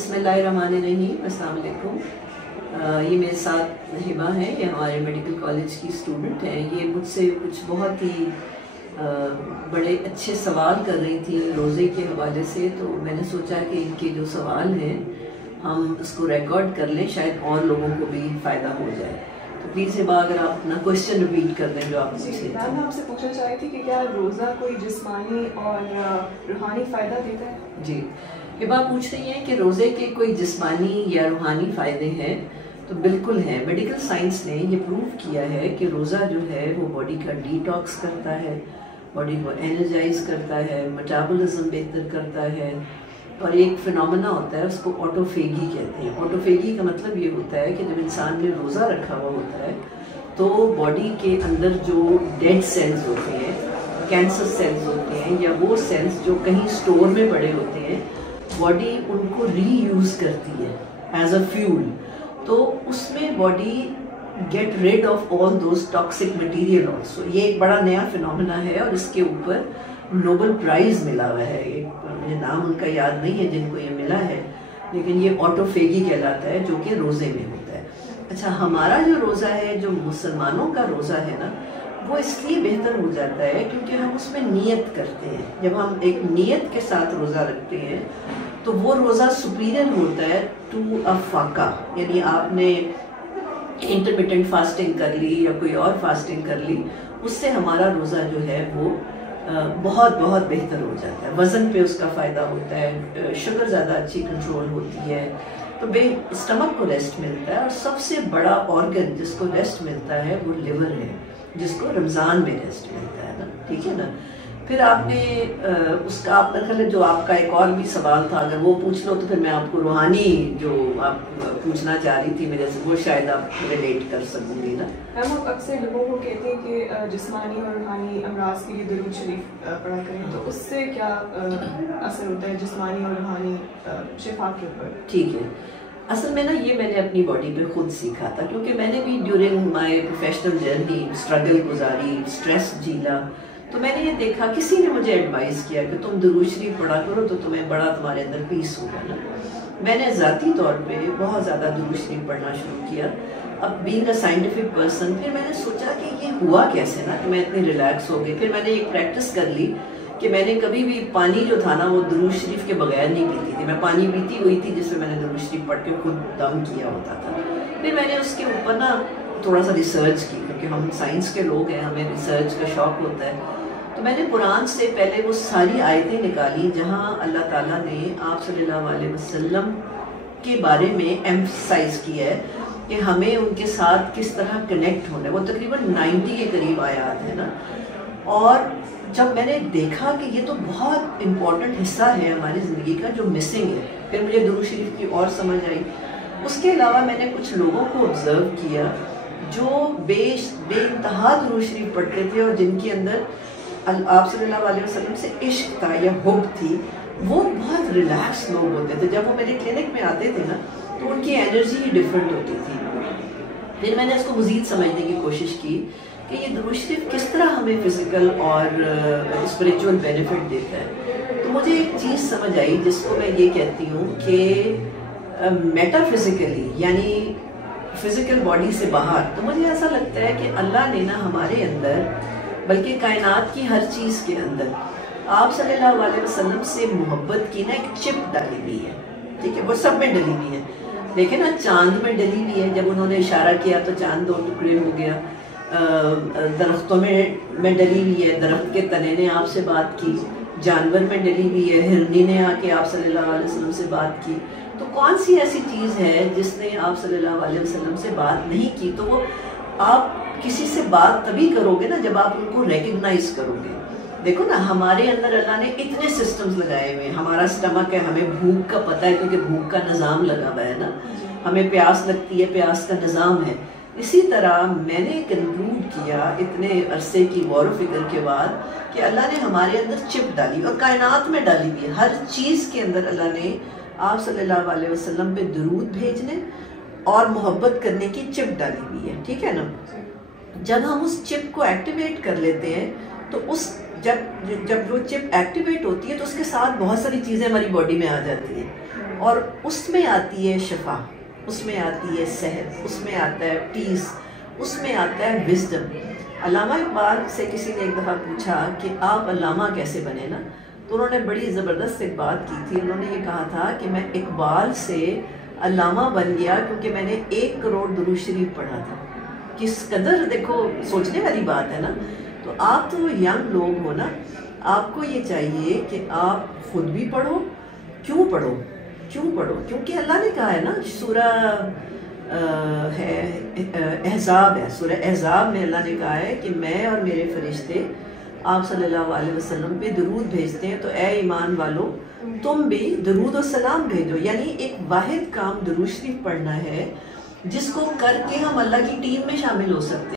बिस्मिल्लाहिर्रहमानिर्रहीम, अस्सलाम वालेकुम। ये मेरे साथ हिबा हैं, ये हमारे मेडिकल कॉलेज की स्टूडेंट हैं। ये मुझसे कुछ बहुत ही बड़े अच्छे सवाल कर रही थी रोज़े के हवाले से, तो मैंने सोचा कि इनके जो सवाल हैं हम उसको रिकॉर्ड कर लें, शायद और लोगों को भी फ़ायदा हो जाए। तो प्लीज़ हिबा, अगर आप अपना क्वेश्चन रिपीट कर दें जो आप पूछ रहे थे। मैं आपसे पूछना चाह रही थी कि क्या रोज़ा कोई जिस्मानी और रूहानी फ़ायदा देता है? जी, हिबा पूछ रही हैं कि रोज़े के कोई जिस्मानी या रूहानी फ़ायदे हैं। तो बिल्कुल है, मेडिकल साइंस ने ये प्रूव किया है कि रोज़ा जो है वो बॉडी का डिटॉक्स करता है, बॉडी को एनर्जाइज करता है, मेटाबॉलिज्म बेहतर करता है। और एक फिनोमेना होता है, उसको ऑटोफेगी कहते हैं। ऑटोफेगी का मतलब ये होता है कि जब इंसान ने रोज़ा रखा हुआ होता है तो बॉडी के अंदर जो डेड सेल्स होते हैं, कैंसर सेल्स होते हैं, या वो सेल्स जो कहीं स्टोर में पड़े होते हैं, बॉडी उनको रीयूज़ करती है एज अ फ्यूल। तो उसमें body get rid of all those toxic material also. ये एक बड़ा नया फिनोमेना है और इसके ऊपर नोबेल प्राइज़ मिला हुआ है। मुझे नाम उनका याद नहीं है जिनको ये मिला है, लेकिन ये ऑटोफेगी कहलाता है, जो कि रोज़े में होता है। अच्छा, हमारा जो रोज़ा है, जो मुसलमानों का रोज़ा है ना, वो इसलिए बेहतर हो जाता है क्योंकि हम उसमें नियत करते हैं। जब हम एक नियत के साथ रोज़ा रखते हैं तो वो रोज़ा सुपीरियर होता है टू अ फाका, यानी आपने इंटरमिटेंट फास्टिंग कर ली या कोई और फास्टिंग कर ली, उससे हमारा रोज़ा जो है वो बहुत बहुत बेहतर हो जाता है। वज़न पे उसका फ़ायदा होता है, शुगर ज़्यादा अच्छी कंट्रोल होती है, तो स्टमक को रेस्ट मिलता है। और सबसे बड़ा ऑर्गन जिसको रेस्ट मिलता है वो लिवर है, जिसको रमज़ान में रेस्ट मिलता है ना, ठीक है ना। फिर आपने उसका आपका जो आपका एक और भी सवाल था, अगर वो पूछ लो तो फिर मैं आपको रूहानी जो आप पूछना चाह रही थी मेरे से, वो शायद आप रिलेट कर सकूँगी ना। मैम, आप अक्सर लोगों को कहते हैं कि जिस्मानी और रूहानी अमराज के लिए दुरूद शरीफ पढ़ा करें, तो उससे क्या असर होता है जिस्मानी और रूहानी शिफा के ऊपर? ठीक है, असल में ना ये मैंने अपनी बॉडी पे खुद सीखा था, क्योंकि मैंने भी during my professional journey struggle गुजारी, स्ट्रेस झीला। तो मैंने ये देखा, किसी ने मुझे एडवाइस किया कि तुम दुरूद शरीफ पढ़ा करो तो तुम्हें बड़ा तुम्हारे अंदर पीस होगा ना। मैंने ज़ाती तौर पे बहुत ज़्यादा दुरूद शरीफ पढ़ना शुरू किया। अब बीइंग अ साइंटिफिक पर्सन, फिर मैंने सोचा कि ये हुआ कैसे ना कि मैं इतनी रिलैक्स हो गई। फिर मैंने एक प्रैक्टिस कर ली कि मैंने कभी भी पानी जो था ना वो दुरूद शरीफ के बगैर नहीं पीती थी। मैं पानी पीती हुई थी जिसमें मैंने दुरूद शरीफ पढ़ के खुद दम किया होता था। फिर मैंने उसके ऊपर ना थोड़ा सा रिसर्च की, क्योंकि हम साइंस के लोग हैं, हमें रिसर्च का शौक़ होता है। तो मैंने कुरान से पहले वो सारी आयतें निकाली जहाँ अल्लाह ताला ने आप सल्लल्लाहु अलैहि वसल्लम के बारे में एम्फसाइज़ किया है कि हमें उनके साथ किस तरह कनेक्ट होना है। वो तकरीबन 90 के करीब आयात है ना। और जब मैंने देखा कि ये तो बहुत इम्पोर्टेंट हिस्सा है हमारी ज़िंदगी का जो मिसिंग है, फिर मुझे दुरूद शरीफ की और समझ आई। उसके अलावा मैंने कुछ लोगों को ऑब्ज़र्व किया जो बेइंतहा दुरूद शरीफ पढ़ते थे और जिनके अंदर आप सल्लल्लाहु अलैहि वसल्लम से इश्क था या हुब थी। वो बहुत रिलैक्स लोग होते थे। जब वो मेरे क्लिनिक में आते थे ना तो उनकी एनर्जी ही डिफरेंट होती थी। फिर मैंने इसको मज़ीद समझने की कोशिश की कि ये दुरूद शरीफ किस तरह हमें फ़िज़िकल और स्पिरिचुअल बेनिफिट देता है। तो मुझे एक चीज़ समझ आई जिसको मैं ये कहती हूँ कि मेटाफिज़िकली, यानी फ़िज़िकल बॉडी से बाहर, तो मुझे ऐसा लगता है कि अल्लाह ने ना हमारे अंदर, बल्कि कायनात की हर चीज़ के अंदर आप सल्लल्लाहु अलैहि वसल्लम से मोहब्बत की ना एक चिप डाली हुई है। ठीक है, वो सब में डली हुई है। देखिए ना, चांद में डली हुई है, जब उन्होंने इशारा किया तो चांद 2 टुकड़े हो गया। दरख्तों में डली हुई है, दरख्त के तने ने आपसे बात की। जानवर में डली हुई है, हिरनी ने आके आप सल्लल्लाहु अलैहि वसल्लम से बात की। तो कौन सी ऐसी चीज़ है जिसने आप सल्लल्लाहु अलैहि वसल्लम से बात नहीं की? तो वो आप किसी से बात तभी करोगे ना जब आप उनको रिकग्नाइज करोगे। देखो ना, हमारे अंदर अल्लाह ने इतने सिस्टम्स लगाए हुए हैं। हमारा स्टमक है, हमें भूख का पता है क्योंकि भूख का निज़ाम लगा हुआ है ना। हमें प्यास लगती है, प्यास का निज़ाम है। इसी तरह मैंने कंक्लूड किया इतने अरसे की गौर व फिक्र के बाद कि अल्लाह ने हमारे अंदर चिप डाली और कायनात में डाली हुई है। हर चीज़ के अंदर अल्लाह ने आप सल्लल्लाहु अलैहि वसल्लम पे दुरूद भेजने और मोहब्बत करने की चिप डाली हुई है। ठीक है ना। जब हम उस चिप को एक्टिवेट कर लेते हैं तो उस जब वो चिप एक्टिवेट होती है तो उसके साथ बहुत सारी चीज़ें हमारी बॉडी में आ जाती हैं। اور اس میں آتی ہے شفا، اس میں آتی ہے صحت، اس میں آتا ہے پیس، اس میں آتا ہے وزڈم۔ علامہ اقبال سے کسی نے ایک دفعہ پوچھا کہ آپ علامہ کیسے بنے نا، تو انہوں نے بڑی زبردست ایک بات کی تھی۔ انہوں نے یہ کہا تھا کہ میں اقبال سے علامہ بن گیا کیونکہ میں نے 1 کروڑ درود شریف پڑھا تھا۔ کس قدر دیکھو سوچنے والی بات ہے نا۔ تو آپ تو ینگ لوگ ہو نا، آپ کو یہ چاہیے کہ آپ خود بھی پڑھو۔ کیوں پڑھو؟ کیوں پڑھو؟ کیونکہ اللہ نے کہا ہے نا، سورہ احزاب ہے، سورہ احزاب میں اللہ نے کہا ہے کہ میں اور میرے فرشتے آپ صلی اللہ علیہ وسلم پہ درود بھیجتے ہیں، تو اے ایمان والو تم بھی درود و سلام بھیجو۔ یعنی ایک واحد کام درود شریف پڑھنا ہے جس کو کر کے ہم اللہ کی ٹیم میں شامل ہو سکتے ہیں۔